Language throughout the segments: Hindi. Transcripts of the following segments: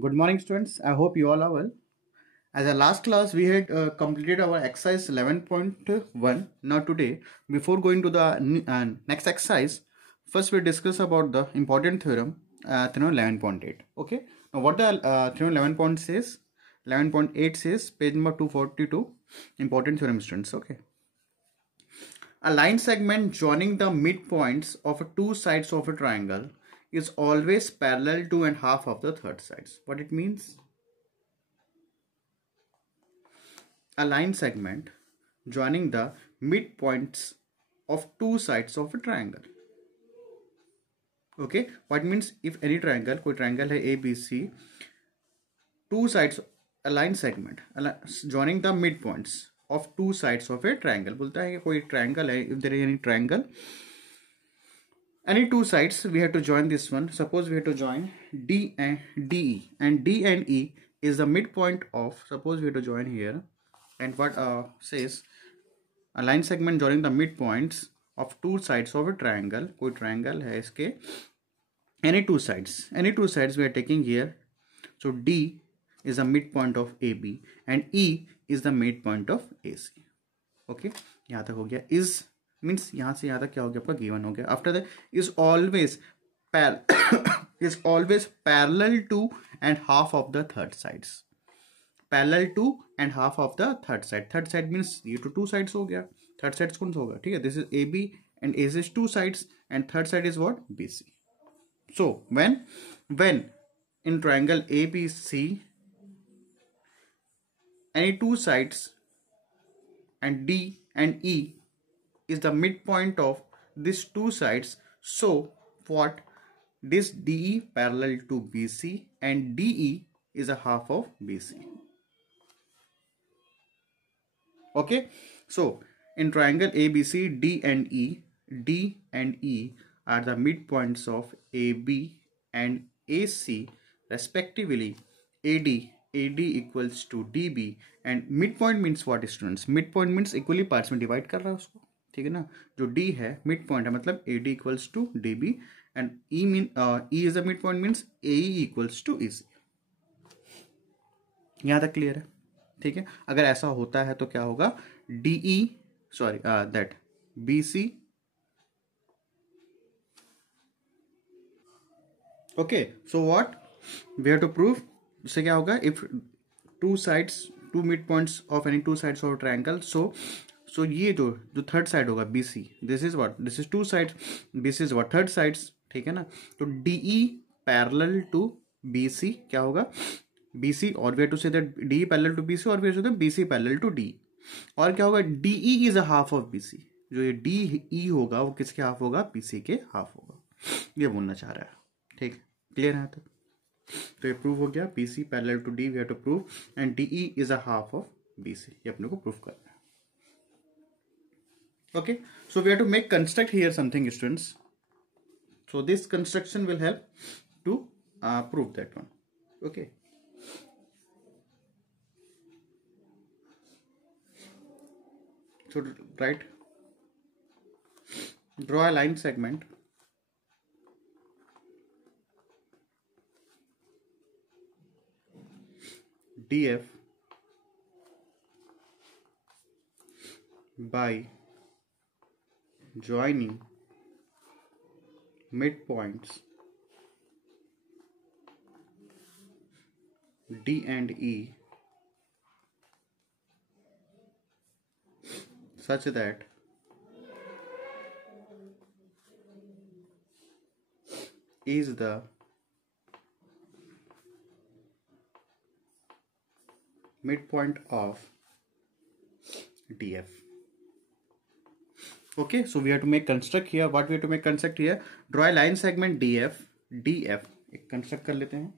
Good morning, students. I hope you all are well. As a last class, we had completed our exercise 11.1. Now today, before going to the next exercise, first we discuss about the important theorem, theorem 11.8. Okay. Now what the theorem 11.8 says, page number 242, important theorem, students. Okay. A line segment joining the midpoints of two sides of a triangle is always parallel to and half of the third sides. What it means? A line segment joining the midpoints of two sides of a triangle. Okay, what means if any triangle, कोई triangle है ABC, two sides, a line segment joining the midpoints of two sides of a triangle. बोलता है कि कोई triangle है, if there is any triangle, any two sides, we have to join this one. Suppose we have to join D and DE, and D and E is the midpoint of, suppose we have to join here, and what says a line segment joining the midpoints of two sides of a triangle. कोई triangle है इसके any two sides we are taking here. So D is the midpoint of AB and E is the midpoint of AC. Okay, यहाँ तक हो गया. Is means यहाँ से यहाँ तक क्या हो गया आपका given हो गया. After that is always is always parallel to and half of the third sides. Parallel to and half of the third side. Third side means ये तो टू साइड्स हो गया. थर्ड साइड्स कौन सा होगा? ठीक है, this is A B and S is two sides and third side is what? B C. So when in triangle A B C any two sides and D and E is the midpoint of these two sides. So what? This DE parallel to BC and DE is a half of BC. Okay, so in triangle ABC, D and E are the midpoints of AB and AC respectively. AD equals to DB and midpoint means what, students? Midpoint means equally parts में divide कर रहा है उसको. ठीक है ना. जो D है midpoint है, मतलब AD equals to DB and E is a midpoint means AE equals to EC. यहाँ तक क्लियर है? ठीक है. अगर ऐसा होता है तो क्या होगा? DE sorry that BC. Okay, so what we have to prove. इससे क्या होगा? If two sides, two midpoints of any two sides of triangle, so ये जो थर्ड साइड होगा BC, this is what? This is two sides, this is what? Third sides. ठीक है ना. तो DE पैरेलल टू BC क्या होगा? BC, और we have to say that DE parallel to BC, और we have to say BC parallel to DE. और क्या होगा? DE is a half of BC. जो ये DE होगा वो किसके हाफ होगा? BC के हाफ होगा. ये बोलना चाह रहा है. ठीक, क्लियर है? तो ये प्रूव हो गया. BC parallel to D we have to prove and DE is a half of BC. ये अपने को प्रूव करना है. Okay, so we have to make construct here something, students. So this construction will help to prove that one. Okay, so write, draw a line segment DF by joining midpoints D and E such that is the midpoint of DF. Okay, so we have to make construct here. What we have to make construct here? Draw a line segment DF. एक construct कर लेते हैं.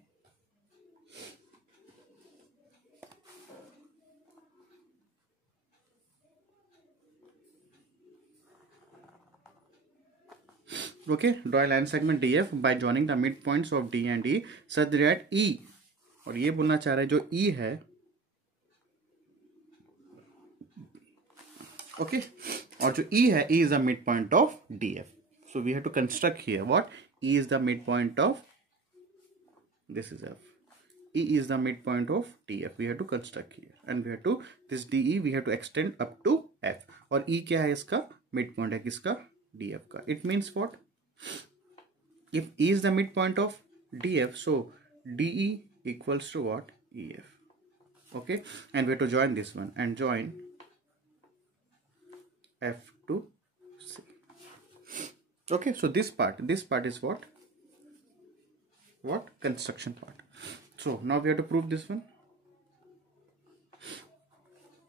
Okay, draw a line segment DF by joining the midpoints of D and E such that E, और ये बोलना चाह रहा है जो E है, okay, और जो E है, E is the midpoint of DF. So we have to construct here what? E is the midpoint of, this is F. E is the midpoint of DF. We have to construct here, and we have to this DE we have to extend up to F. और E क्या है इसका midpoint है किसका DF का. It means what? If E is the midpoint of DF, so DE equals to what? EF. Okay, and we have to join this one and join F to C. Okay, so this part is what construction part. So now we have to prove this one.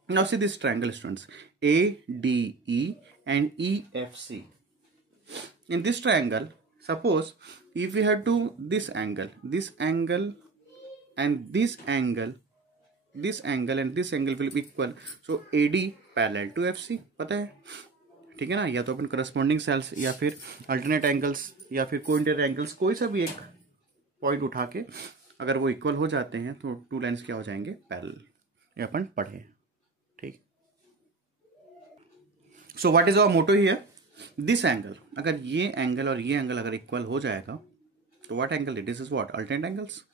Now see this triangle, students, ADE and EFC. In this triangle, suppose if we have to this angle and this angle and this angle will be equal, so AD parallel to FC. पता है, ठीक है ना. या तो अपन करस्पॉन्डिंग सेल्स या फिर अल्टरनेट एंगल्स या फिर कोइंटर एंगल्स कोई सा भी एक पॉइंट उठा के अगर वो इक्वल हो जाते हैं तो टू लाइंस क्या हो जाएंगे पैरेलल. ये अपन पढ़े, ठीक. So what is our motto here? This angle, अगर ये एंगल और ये एंगल अगर इक्वल हो जाएगा तो what angle it is what alternate angles.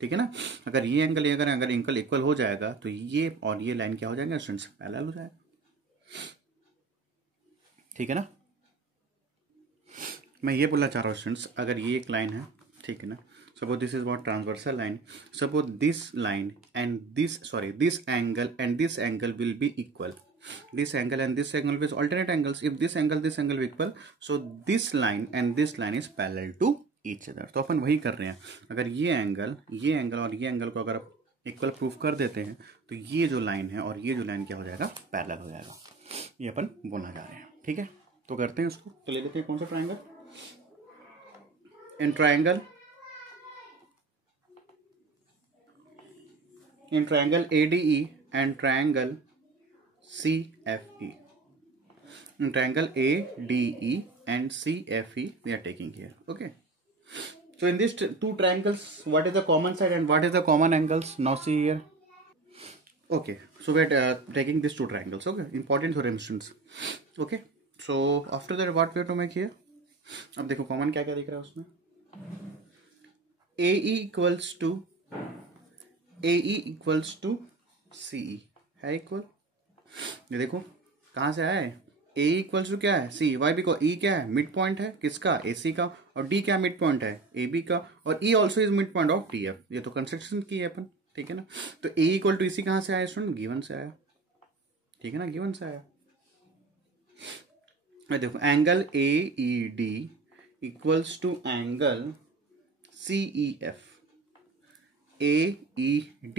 ठीक है ना. अगर ये एंगल अगर एंगल इक्वल हो जाएगा तो ये और ये लाइन क्या हो जाएगा स्टूडेंट्स पैरेलल हो जाएगा. ठीक है ना. मैं ये बोलना चाह रहा हूँ स्टूडेंट्स, अगर ये एक लाइन है, ठीक है ना, suppose this is what transversal line, suppose this line and this angle will be equal, this angle and this angle with alternate angles. If this angle will equal, so this line and this line is parallel to each other. तो अपन वही कर रहे हैं. अगर ये एंगल और ये एंगल को अगर इक्वल प्रूफ कर देते हैं तो ये जो लाइन है और ये जो लाइन क्या हो जाएगा पैरेलल हो जाएगा. ये अपन बोलना चाह रहे हैं. ठीक है, तो करते हैं उसको. तो ले लेते हैं कौन सा triangle. In triangle ADE and triangle CFE. In triangle ADE and CFE we are taking here. Okay, so in these two triangles, what is the common side and what is the common angles? Now see here. Okay, so we are taking these two triangles. Okay, important for students. Okay, so after that what we have to make here? अब देखो कॉमन क्या क्या दिख रहा है उसमें. AE equals to CE है इक्वल. ये देखो कहाँ से आया है. ए इक्वल्स टू क्या है सी. वाई बिकॉज ई क्या है मिड पॉइंट है किसका AC का, और डी क्या मिड पॉइंट है AB का, और E also is mid point of DF. ये तो कंस्ट्रक्शन की है अपन. ठीक है ना. तो A इक्वल टू EC कहाँ से आया स्टूडेंट? गिवन से आया. ठीक है ना, गिवन से आया. देखो angle AED equals to angle CEF. AED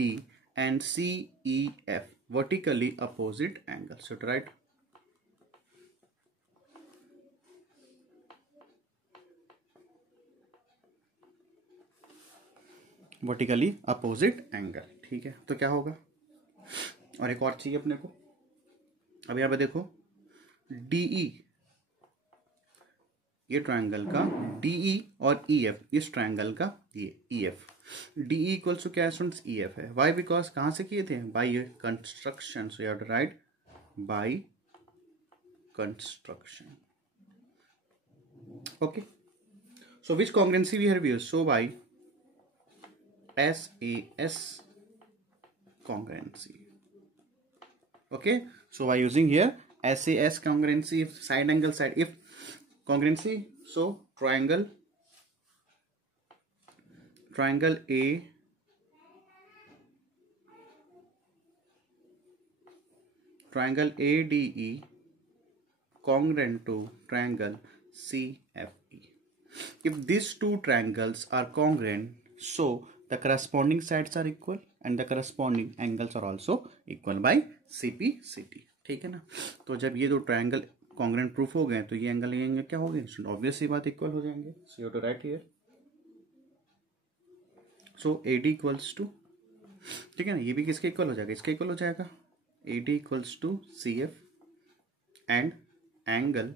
and CEF vertically opposite angles. So to write vertically opposite angle. ठीक है, तो क्या होगा. और एक और चाहिए अपने को. अब यहाँ पे देखो DE, ये ट्रायंगल का DE और EF, इस ट्रायंगल का ये EF. DE इक्वल्स टू क्या है स्टूडेंट्स? EF है. वाई बिकॉज कहाँ से किए थे? By construction. So you have to write by construction. Okay, so which congruency we have used? So by SAS congruency. Okay, so by using here SAS congruency, if side angle side, if congruency, so triangle ADE congruent to triangle CFE. If these two triangles are congruent, so the corresponding sides are equal and the corresponding angles are also equal by CP CT. ठीक है ना. तो जब ये दो ट्रायंगल कॉन्ग्रुएंट प्रूफ हो गए तो ये एंगल क्या हो गए? ऑब्वियस सी बात इक्वल हो जाएंगे. So you have to write here. So AD equals to, ठीक है ना, ये भी किसके इक्वल हो जाएगा? इसके इक्वल हो जाएगा. AD equals to CF and angle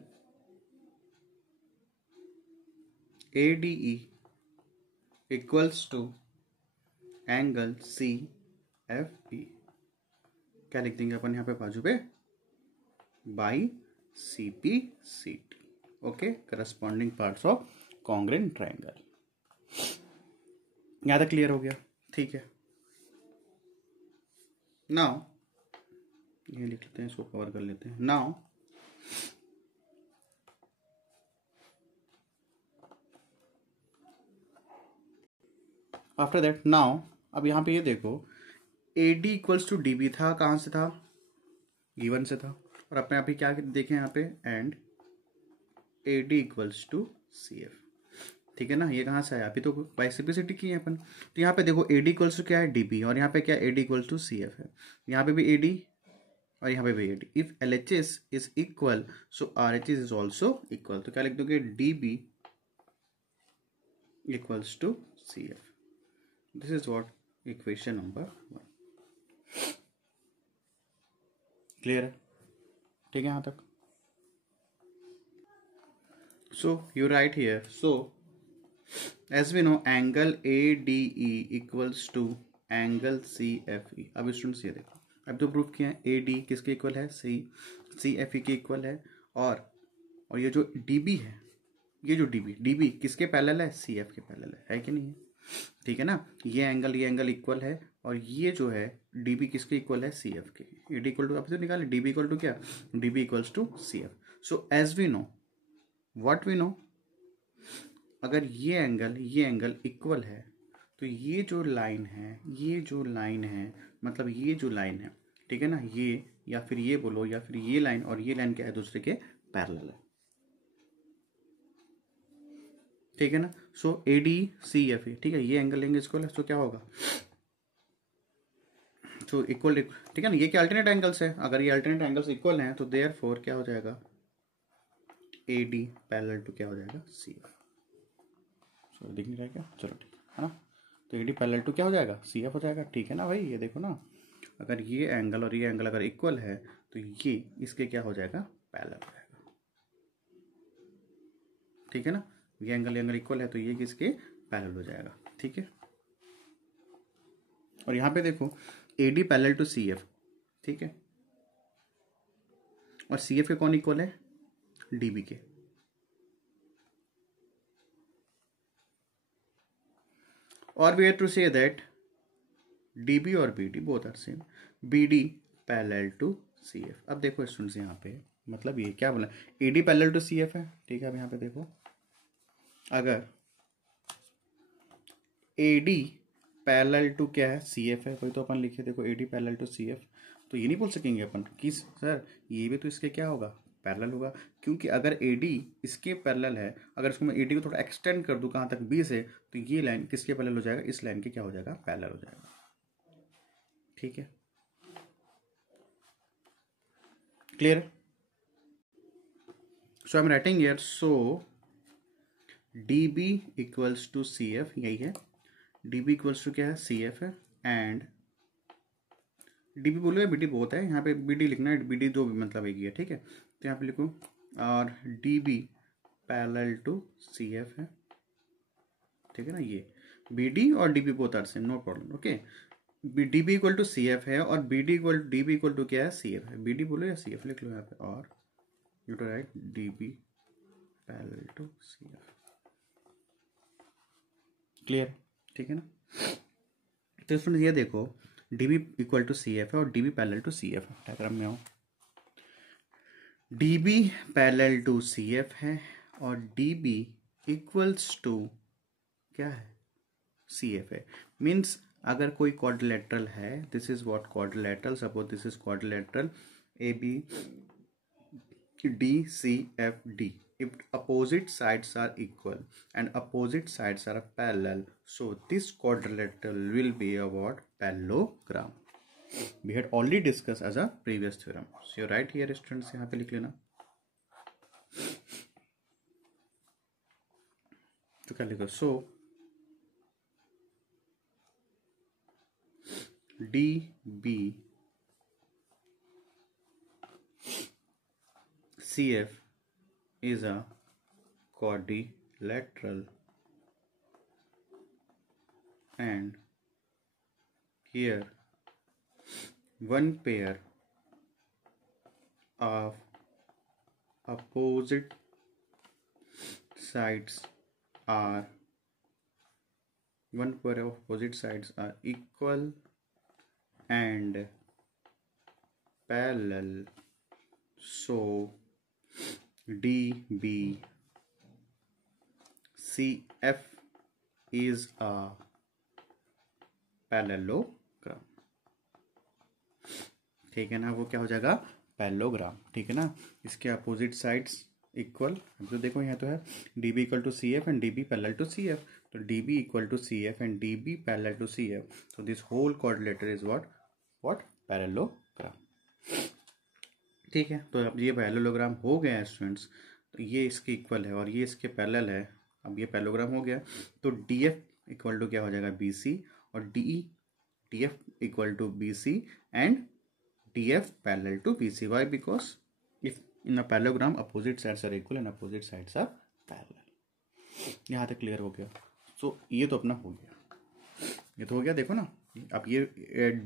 ADE equals to angle CFE. क्या लिख देंगे अपन यहाँ पे बाजू पे? By CP CT. Okay, corresponding parts of congruent triangle. यहाँ तक क्लियर हो गया? ठीक है, नाउ ये लिख लेते हैं, इसको कवर कर लेते हैं। नाउ आफ्टर दैट, नाउ अब यहाँ पे ये देखो, A D equals to D B था, कहाँ से था? गिवन से था। और अपने आप ही क्या देखें यहाँ पे, and A D equals to C F. ठीक है ना, ये कहाँ से आया? अभी तो बाई सिंप्लिसिटी की है अपन। तो यहाँ पे देखो ए डी इक्वल्स टू क्या है? डी बी, और यहाँ पे क्या? A D equals to C F है। यहाँ पे भी ए डी और यहाँ पे भी A D. If L H S is equal so R H S is also equal. तो क्या लिख दोगे? D B equals to C F. This is what equation number 1। Clear है? ठीक है यहाँ तक? So you write here, so as we know angle ADE equals to angle CFE। अब स्टूडेंट्स ये देखो, अब तो प्रूफ किया है AD किसके इक्वल है? CFE के इक्वल है। और ये जो DB है, ये जो DB किसके पैरेलल है? CF के पैरेलल है कि नहीं है? ठीक है ना, ये एंगल इक्वल है, और ये जो है DB किसके इक्वल है? CF के। AD इक्वल टू आप तो निकाले, DB इक्वल टू क्या? DB equals to CF। So as we know, what we know, अगर ये एंगल इक्वल है तो ये जो लाइन है, मतलब ये जो लाइन है, ठीक है ना, ये या फिर ये बोलो, या फिर ये लाइन और ये लाइन क्या है? दूसरे के पैरेलल है। ठीक है ना, सो A D C F A, ठीक है, ये एंगल लेंगे इसको, तो क्या होगा? तो इक्वल, ठीक है ना, ये क्या अल्टरनेट एंगल्स है? अगर ये अल्टरनेट एंगल्स इक्वल हैं तो देयरफॉर क्या हो जाएगा? ए डी पैरेलल टू क्या हो जाएगा? C F. दिख नहीं रहा क्या? चलो ठीक है ना, तो ए डी पैरेलल टू क्या हो जाएगा? सी एफ हो जाएगा। ठीक है ना भाई, ये देखो ना, अगर ये एंगल और ये एंगल अगर इक्वल है तो ये इसके क्या हो जाएगा? पैरेलल हो जाएगा। ठीक है ना, ये एंगल इक्वल है तो ये किसके पैरेलल हो जाएगा। ठीक है, और यहाँ पे देखो A D parallel to C F, ठीक है, और सी एफ के कौन इक्वल है? डी बी के। और we have to say that DB और BD both are same, BD parallel to CF। अब देखो स्टूडेंट्स यहाँ पे, मतलब ये क्या बोला? AD पैरेलल टू CF है। ठीक है, अब यहाँ पे देखो, अगर AD पैरेलल टू क्या है? CF है, कोई तो अपन लिखे, देखो AD पैरेलल टू CF, तो ये नहीं बोल सकेंगे अपन कि सर ये भी तो इसके क्या होगा? पैरेलल होगा, क्योंकि अगर AD इसके पैरेलल है, अगर इसको मैं AD को थोड़ा एक्सटेंड कर दूं कहाँ तक? B से, तो ये लाइन किसके पैरेलल हो जाएगा? इस लाइन के क्या हो जाएगा? पैरेलल हो जाएगा। ठीक है, clear? So I am writing here, so DB equals to CF, यही है, DB इक्वल्स टू क्या है? CF है, एंड DB बोलो या BD बहुत है, यहाँ पे BD लिखना है, BD दो मतलब एक ही है। ठीक है, तो यहाँ पे लिखो, और DB पैरेलल टू CF है। ठीक है ना, ये BD और DB both are same, no problem. Okay, DB equal to CF है, और DB इक्वल टू क्या है? CF है। BD बोलो या CF लिख लो यहाँ पे, और you to write DB parallel to CF। Clear? ठीक है ना, तो स्टूडेंट ये देखो, DB इक्वल टू CF है और DB पैरेलल टू CF है। डायग्राम में आओ, DB पैरेलल टू CF है और DB इक्वल्स टू क्या है? CF है। मीन्स अगर कोई क्वाड्रिलेटरल है, this is what quadrilateral, suppose this is quadrilateral AB DCFD, if opposite sides are equal and opposite sides are parallel, so this quadrilateral will be a what? Parallelogram. We had already discussed as a previous theorem. So you write here students, यहाँ पे लिख लेना। तो क्या लिखो? So DB CF is a quadrilateral, and here one pair of opposite sides are one pair of opposite sides are equal and parallel, so DBCF is a parallelogram. ठीक है ना, वो क्या हो जाएगा, पैरेललोग्राम। ठीक है ना, इसके अपोजिट साइड्स इक्वल। तो देखो यहाँ तो है DB equal to CF and DB parallel to CF, तो DB equal to CF and DB parallel to CF, so this whole quadrilateral is what parallelogram. ठीक है, तो अब ये पैरेललोग्राम हो गया है स्टूडेंट्स, तो ये इसके इक्वल है और ये इसके पैरेलल है। अब ये पैरेललोग्राम हो गया, तो DF इक्वल टू क्या हो जाएगा, BC, और DF equal to BC and DF parallel to BC। Why? Because if in a parallelogram opposite sides are equal and opposite sides are parallel. यहाँ तक क्लियर हो गया। सो ये तो अपना हो गया, ये तो हो गया। देखो ना, अब ये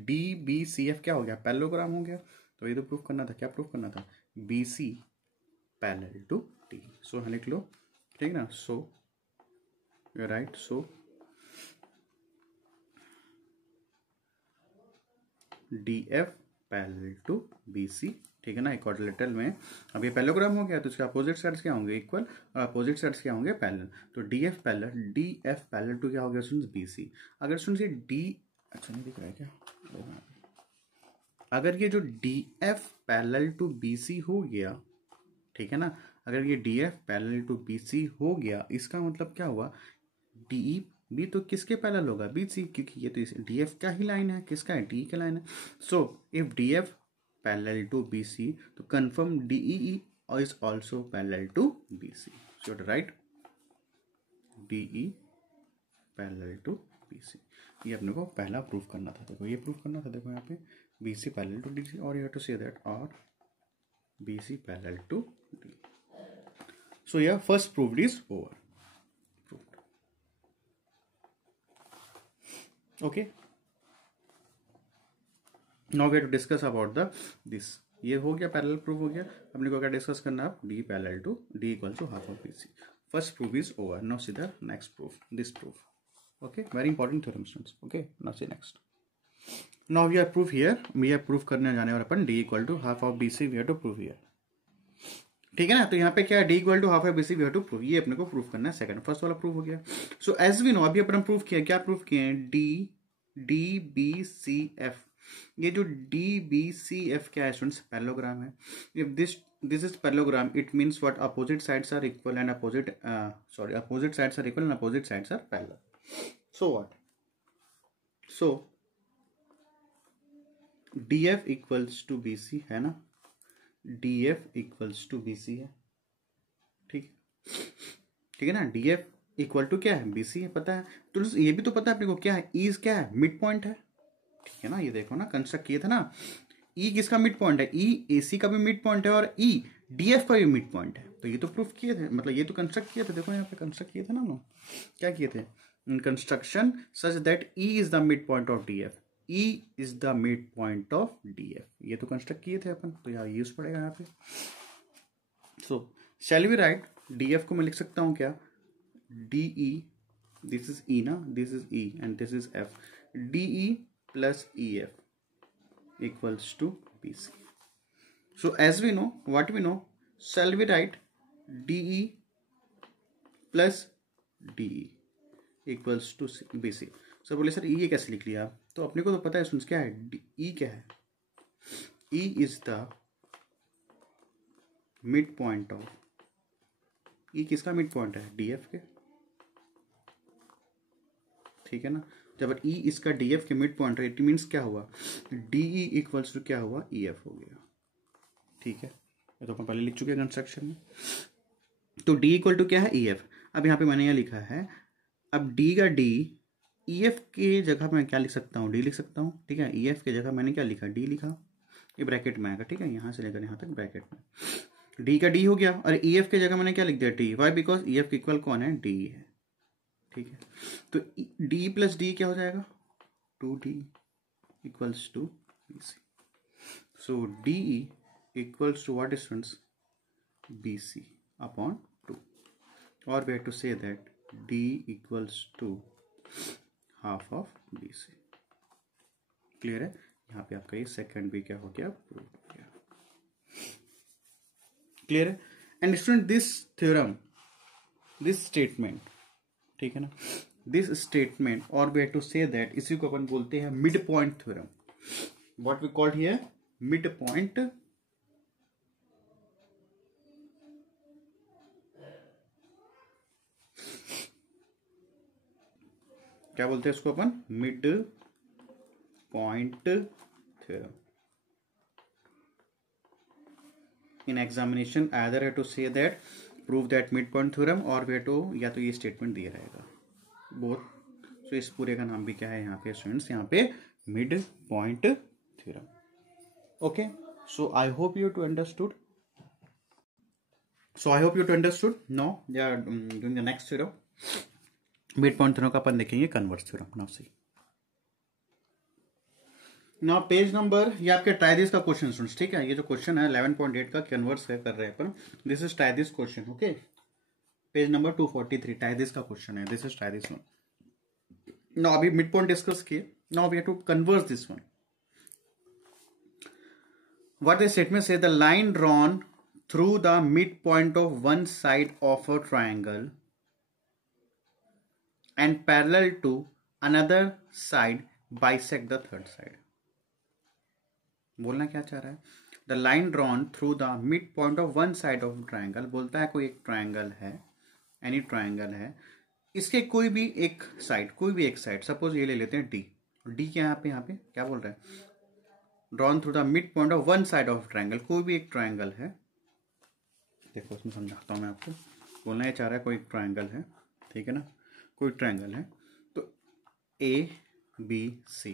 DBCF क्या हो गया, पैरेललोग्राम हो गया। तो ये तो प्रूफ करना था, क्या प्रूफ करना था, BC parallel to D। So यहाँ लिख लो, ठीक ना। So you write, so DF parallel to BC। ठीक है ना, क्वाड्रिलेटरल में अब ये पैरेललोग्राम हो गया, तो इसके अपोजिट साइड्स क्या होंगे, इक्वल, और अपोजिट साइड्स क्या होंगे, पैरेलल। तो DF पैरेलल टू क्या हो गया स्टूडेंट्स, BC। अगर स्टूडेंट्स ये अच्छा नहीं दिख रहा है क्या, अगर ये जो DF पैरेलल टू BC हो गया, ठीक है ना, अगर ये DF पैरेलल टू BC हो गया, इसका मतलब क्या हुआ, DEB तो किसके पैरेलल होगा, BC, क्योंकि ये तो DF का ही लाइन है, किसका है, DE का लाइन है। So if DF parallel to BC, तो confirm DEE is also parallel to BC। So write DE parallel to BC। ये अपने को पहला प्रूफ करना था। देखो ये प्रूफ करना था, देखो यहाँ पे BC पैरेलल टू DC, और you have to say that और BC parallel to D। So यह first proved is over. Okay, now we have to discuss about this। ये हो गया, पैरेलल प्रूफ हो गया। अपने को क्या डिस्कस करना है, D parallel to D equal to half of BC। First proof is over. Now see the next proof, this proof. Okay, very important theorem students. Okay, now see next. Now we are proof here, we are proof करने जाने वाले अपन D equal to half of BC, we have to proof here. ठीक है ना, तो यहाँ पे क्या है, D equal to half of BC, we have to proof. ये अपने को प्रूफ करना है। सेकंड, फर्स्ट वाला प्रूफ हो गया। सो एज वी नो, अभी अपन प्रूफ किया, क्या प्रूफ किए हैं, DBCF। ये जो DBCF क्या है स्टूडेंट्स, पैरेललोग्राम है। If this is parallelogram, it means what, opposite sides are equal and opposite sides are equal and opposite sides are parallel. So what, so DF equals to BC है ना, DF इक्वल्स टू BC है। ठीक है ना, DF इक्वल टू क्या है, BC है, पता है। तो ये भी तो पता है अपने को क्या है, E क्या है, मिड पॉइंट है। ठीक है ना, ये देखो ना, कंस्ट्रक्ट किए थे ना, E किसका मिड पॉइंट है, E AC का भी मिड पॉइंट है और E DF का भी मिड पॉइंट है। तो ये तो प्रूफ किए थे, मतलब ये तो कंस्ट्रक्ट किए थे। देखो यहाँ पे कंस्ट्रक्ट किए थे ना हम लोग, क्या किए थे, in construction such that E is the mid point of DF, E is the mid point of DF। ये तो कंस्ट्रक्ट किए थे अपन, तो यहाँ यूज पड़ेगा यहाँ पे। सो शैल वी राइट, DF को मैं लिख सकता हूँ क्या, DE, this is E ना, this is E and this is F, DE plus EF equals to BC. So as we know, what we know, shall we write DE plus DE equals to BC। Sir बोले सर ये कैसे लिख लिया, तो अपने को तो पता है सुन क्या है, E क्या है, E is the mid point of, E किसका मिड पॉइंट है, DF के। ठीक है ना, जब E इसका DF के मिड पॉइंट है, इट मीन्स क्या हुआ, DE इक्वल्स टू क्या हुआ, EF हो गया। ठीक है, ये तो अपन पहले लिख चुके हैं कंस्ट्रक्शन में। तो D इक्वल टू क्या है, EF। अब यहाँ पे मैंने यह लिखा है, अब D का D, EF के जगह मैं क्या लिख सकता हूँ, D लिख सकता हूँ। ठीक है, EF के जगह मैंने क्या लिखा, D लिखा, ये ब्रैकेट में आएगा। ठीक है, यहाँ से लेकर यहाँ तक ब्रैकेट में, D का D हो गया, और EF के जगह मैंने क्या लिख दिया, T। वाई? बिकॉज EF के इक्वल कौन है, D है। ठीक है, तो D प्लस D क्या हो जाएगा, 2D equals to BC। So DE equals to what students, BC upon 2। और we have to say that D equals to half of B C. Clear है? यहाँ पे आपका ये सेकंड भी क्या हो गया, प्रूव हो गया। क्लियर है? And student this theorem, this statement, ठीक है ना, दिस स्टेटमेंट और we have to say that, इसी को अपन बोलते हैं mid point theorem. What we called here midpoint क्या बोलते हैं इसको अपन, mid point theorem. In examination either have to say that prove that mid point theorem और वे टू, या तो ये स्टेटमेंट दिया रहेगा बोथ। सो इस पूरे का नाम भी क्या है यहाँ पे स्टूडेंट्स, यहाँ पे mid point theorem. Okay, so I hope you to understood. So I hope you understood. Now they are doing the next theorem. Mid point theorem का अपन देखेंगे converse theorem. Now see, now page number, ये आपके ट्राई का क्वेश्चन स्टूडेंट्स, ठीक है। ये जो क्वेश्चन है 11.8 का कन्वर्स है कर रहे हैं अपन। This is try question, okay. Page number 243 try का क्वेश्चन है। This is try one. Now अभी मिड पॉइंट डिस्कस किए, now we have to converse this one. What the statement say, the line drawn through the midpoint of one side of a triangle and parallel to another side bisect the third side। बोलना क्या चाह रहा है, the line drawn through the mid point of one side of triangle. बोलता है कोई एक ट्राइंगल है, एनी ट्राइंगल है, इसके कोई भी एक साइड, कोई भी एक साइड, सपोज ये ले लेते हैं डी। डी क्या यहाँ पे क्या बोल रहा है, drawn through the mid point of one side of triangle, कोई भी एक ट्राइंगल है। देखो इसमें समझाता हूँ मैं आपको। बोलना ये चाह रहा है कोई ट्राइंगल है, ठीक है ना, कोई ट्राइंगल है, तो ए बी सी,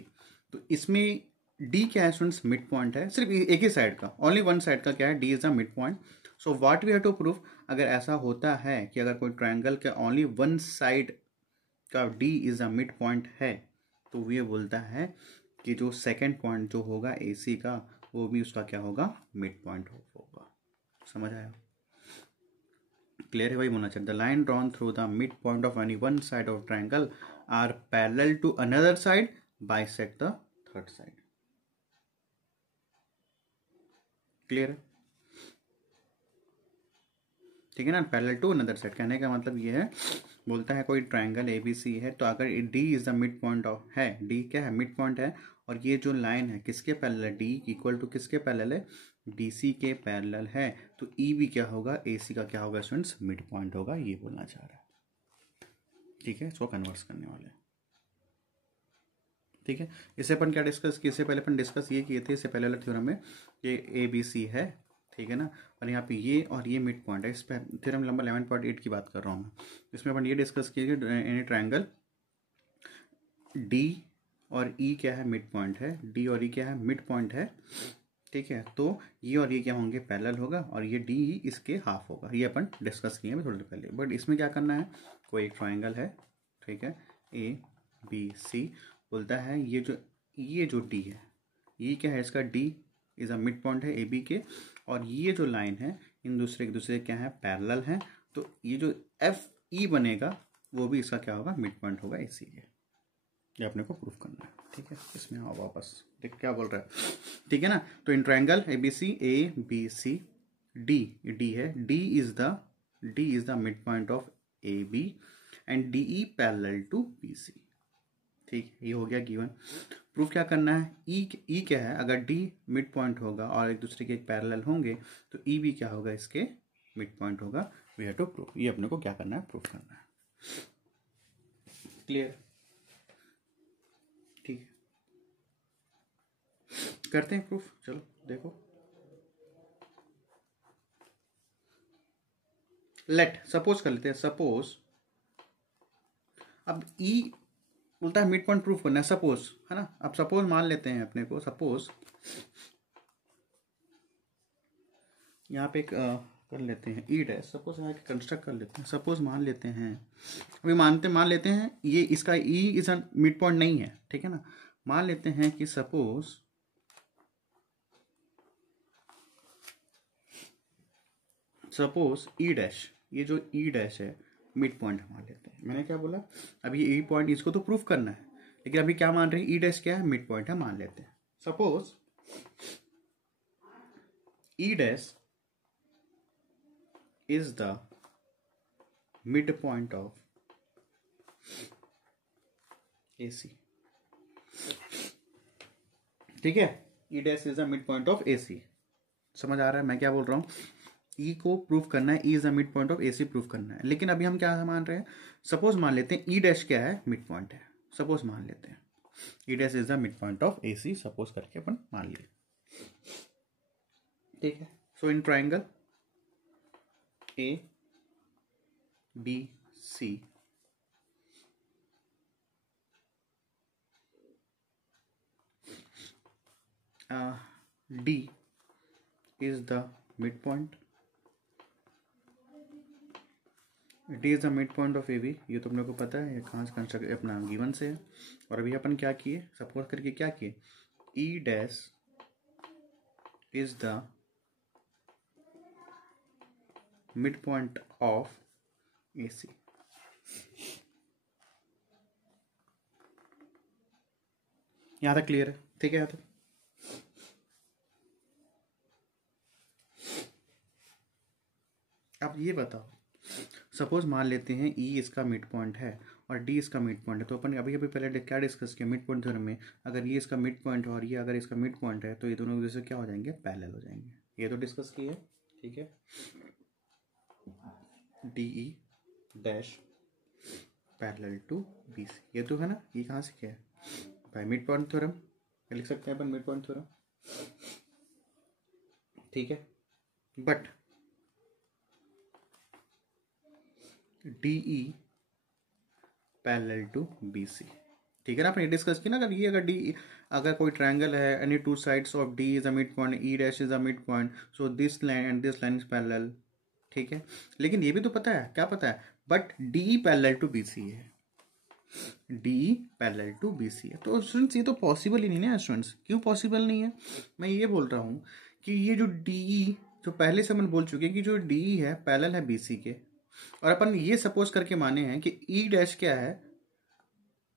तो इसमें डी क्या है स्टूडेंट्स, मिड पॉइंट है, सिर्फ एक ही साइड का, ओनली वन साइड का क्या है, D is the mid point. So what we have to prove, अगर ऐसा होता है कि अगर कोई ट्राइंगल का ओनली वन साइड का D is the mid point है, तो ये बोलता है कि जो सेकेंड पॉइंट जो होगा ए सी का, वो भी उसका क्या होगा, मिड पॉइंट होगा। समझ आया? क्लियर है? वही होना चाहिए। The line drawn through the mid point of any one side of triangle are parallel to another side bisect the third side. Clear है? ठीक है ना, पैरेलल टू अनदर साइड कहने का मतलब ये है, बोलता है कोई ट्राइंगल एबीसी है, तो अगर D is the mid point of है, डी क्या है, मिड पॉइंट है, और ये जो लाइन है किसके पैरेलल है, डी इक्वल टू किसके पैरेलल है, डीसी के पैरेलल है, तो ई भी क्या होगा, एसी का क्या होगा स्टूडेंट्स, मिड पॉइंट होगा। ये बोलना चाह रहा है, ठीक है। इसको कन्वर्स करने वाले, ठीक है। इससे अपन क्या डिस्कस किए, इससे पहले अपन डिस्कस ये किए थे, इससे पहले वाले थ्योरम में ये ए बी सी है, ठीक है ना, और यहाँ पे ये और ये मिड पॉइंट है। इस पर थ्योरम नंबर 11.8 की बात कर रहा हूँ मैं। इसमें अपन ये डिस्कस किए कि एनी ट्राइंगल डी और ई क्या है, मिड पॉइंट है, डी और ई क्या है, मिड पॉइंट है, ठीक है। तो ये और ये क्या होंगे, पैरेलल होगा, और ये डी ही इसके हाफ होगा। ये अपन डिस्कस किए हैं थोड़ी देर पहले। बट इसमें क्या करना है, कोई एक ट्राइंगल है, ठीक है, ए बी सी, बोलता है ये जो डी है, ये क्या है, इसका D is a mid point है ए बी के, और ये जो लाइन है इन एक दूसरे क्या है, पैरेलल है, तो ये जो एफ ई बनेगा वो भी इसका क्या होगा, मिड पॉइंट होगा इसी के। ये अपने को प्रूफ करना है, ठीक है। इसमें आओ वापस, देख क्या बोल रहा है, ठीक है ना। तो in triangle A B C D है, D is the mid point of A B and D E parallel to B C, ठीक, ये हो गया गिवन। प्रूफ क्या करना है, ई क्या है, अगर डी मिड पॉइंट होगा और एक दूसरे के पैरेलल होंगे, तो ई भी क्या होगा, इसके मिड पॉइंट होगा। वी हैव टू प्रूफ, ये अपने को क्या करना है, प्रूफ करना है। क्लियर? ठीक है, करते हैं प्रूफ। चलो देखो, लेट सपोज कर लेते हैं, सपोज अब ई बोलता है मिड पॉइंट प्रूफ करना है, सपोज, है ना। अब सपोज मान लेते हैं अपने को, सपोज यहाँ पे कर लेते हैं ई डैश, सपोज यहाँ के कंस्ट्रक्ट कर लेते हैं, सपोज मान लेते हैं, अभी मान लेते हैं ये इसका ई इज मिड पॉइंट नहीं है, ठीक है ना। मान लेते हैं कि सपोज ई डैश, ये जो ई डैश है मिड पॉइंट मान लेते हैं। मैंने क्या बोला, अभी ई पॉइंट इसको तो प्रूफ करना है, लेकिन अभी क्या मान रहे हैं, ई डैश क्या है, मिड पॉइंट है, मान लेते हैं। Suppose E dash is the mid point of AC, ठीक है। ई dash is the mid point of AC, समझ आ रहा है मैं क्या बोल रहा हूँ। ई को प्रूफ करना है, E is the mid point of AC proof करना है, लेकिन अभी हम क्या मान रहे हैं, सपोज मान लेते हैं ई डैश क्या है, मिड पॉइंट है। सपोज मान लेते हैं E dash is the mid point of AC, suppose करके अपन मान लिए, ठीक है। So in triangle ABC, D is the midpoint, D is the midpoint of AB, ये तो अपने को पता है, ये कहाँ से कंस्ट्रक्ट अपना गिवन से है। और अभी अपन क्या किए, सपोज करके क्या किए, E dash is the midpoint of AC, यहाँ तक क्लियर है, ठीक है। यहाँ तक अब ये बताओ, सपोज मान लेते हैं E इसका मिड पॉइंट है और D इसका मिड पॉइंट है, तो अपन अभी पहले क्या डिस्कस किया मिड पॉइंट थ्योरम में, अगर ये इसका मिड पॉइंट है और ये अगर इसका मिड पॉइंट है तो ये दोनों एक दूसरे से क्या हो जाएंगे, पैरेलल हो जाएंगे। ये तो डिस्कस किया है, ठीक है। DE dash parallel to BC, ये तो है ना, ये कहाँ से क्या है, भाई मिड पॉइंट थ्योरम लिख सकते हैं अपन, मिड पॉइंट थ्योरम, ठीक है। But DE parallel to BC, ठीक है ना, आपने डिस्कस किया ना, अगर कोई ट्रायंगल है, any two sides of D is a mid point, E dash is a mid point, so this line and this line is parallel, ठीक है। लेकिन ये भी तो पता है, क्या पता है, but DE parallel to BC है, DE पैरेलल टू BC है। तो स्टूडेंट्स ये तो पॉसिबल ही नहीं ना स्टूडेंट्स, क्यों पॉसिबल नहीं है, मैं ये बोल रहा हूँ कि ये जो DE, जो पहले से अपन बोल चुके हैं कि जो DE है पैरेलल है BC के, और अपन ये सपोज करके माने हैं कि ई डैश क्या है,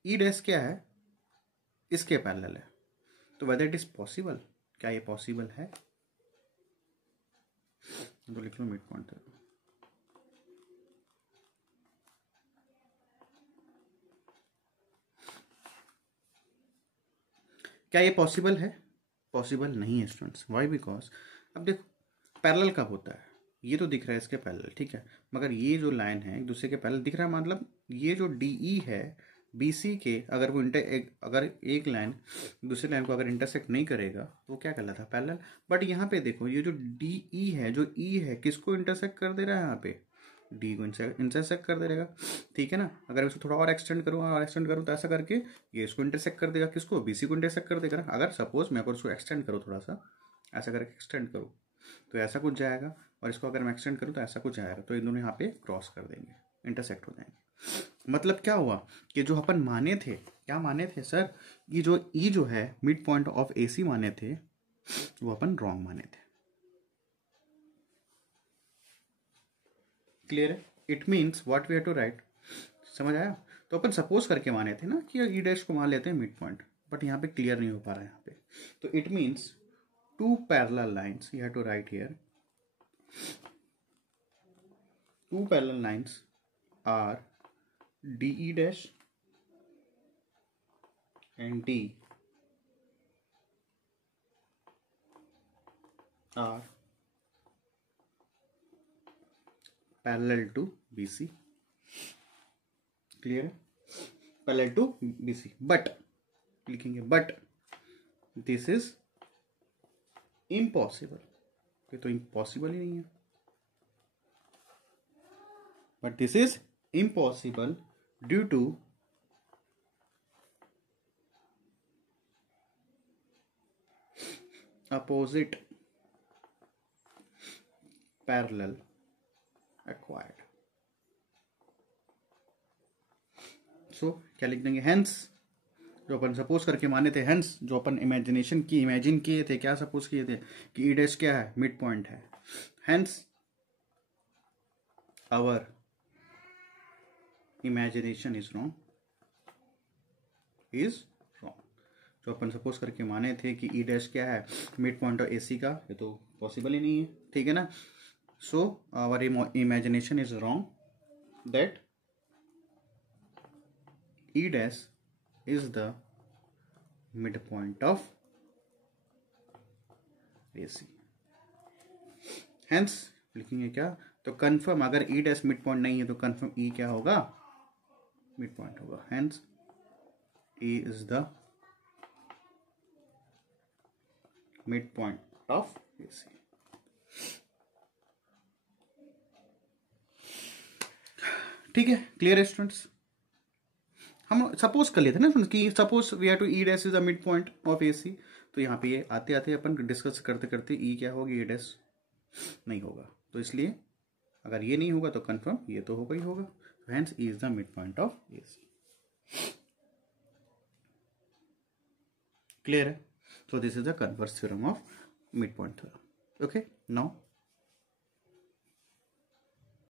ई डैश क्या है, इसके पैरेलल है, तो वेदर इट इज पॉसिबल, क्या ये पॉसिबल है, तो लिख लो मिड पॉइंट थ्योरम। क्या ये पॉसिबल है, पॉसिबल नहीं है स्टूडेंट्स, वाई, बिकॉज अब देखो पैरेलल कब होता है, ये तो दिख रहा है इसके पैरेलल, ठीक है, मगर ये जो लाइन है एक दूसरे के पैरेलल दिख रहा है, मतलब ये जो DE है BC के, अगर वो अगर एक लाइन दूसरी लाइन को अगर इंटरसेक्ट नहीं करेगा तो वो क्या कहलाता है, पैरेलल। बट यहाँ पे देखो ये जो DE है, जो E है, किसको इंटरसेक्ट कर दे रहा है, यहाँ पे D को इंटरसेक्ट कर दे रहेगा, ठीक है ना। अगर इसको थोड़ा और एक्सटेंड करूँ तो ऐसा करके ये इसको इंटरसेक्ट कर देगा, किसको, BC को इंटरसेक्ट कर देगा। अगर सपोज मैं अगर उसको एक्सटेंड करूँ थोड़ा सा, ऐसा करके एक्सटेंड करूँ तो ऐसा कुछ जाएगा, और इसको अगर मैं एक्सटेंड करूँ तो ऐसा कुछ जाएगा, तो इन दोनों यहाँ पे क्रॉस कर देंगे, इंटरसेक्ट हो जाएंगे। मतलब क्या हुआ कि जो अपन माने थे, क्या माने थे सर, ये जो E जो है मिड पॉइंट ऑफ AC माने थे, वो अपन रॉन्ग माने थे। क्लियर है, it means what we have to write, समझ आया। तो अपन सपोज करके माने थे ना कि E डैश को मान लेते हैं मिड पॉइंट, बट यहाँ पे क्लियर नहीं हो पा रहा है यहाँ पे, तो it means two parallel lines, you have to write here, two parallel lines are DE dash and D are parallel to BC, clear है, parallel to BC, but लिखेंगे but this is इम्पॉसिबल, ये तो इम्पॉसिबल ही नहीं है, but this is impossible due to opposite parallel acquired. सो क्या लिख देंगे, हेंस जो अपन सपोज करके माने थे, हेंस जो अपन इमेजिन किए थे, क्या सपोज किए थे कि ई डैश क्या है, मिड पॉइंट है, hence our imagination is wrong, is wrong. जो अपन सपोज करके माने थे कि ई डैश क्या है, मिड पॉइंट ऑफ AC का, ये तो पॉसिबल ही नहीं है, ठीक है ना। So our imagination is wrong that E dash is the mid point of AC। Hence लिखेंगे क्या, तो कंफर्म, अगर ई डैश मिड पॉइंट नहीं है तो कंफर्म ई क्या होगा, मिड पॉइंट होगा। Hence E is the mid point of AC। ठीक है, क्लियर है स्टूडेंट्स। हम सपोज कर लेते ना कि suppose we have to E dash is the mid point of AC, तो यहाँ पे ये आते आते अपन डिस्कस करते करते ई क्या होगी, ई डैश नहीं होगा, तो इसलिए अगर ये नहीं होगा तो कंफर्म ये तो होगा ही होगा। Hence E is the mid point of AC। Clear है। So this is the converse theorem of midpoint theorem. Okay, now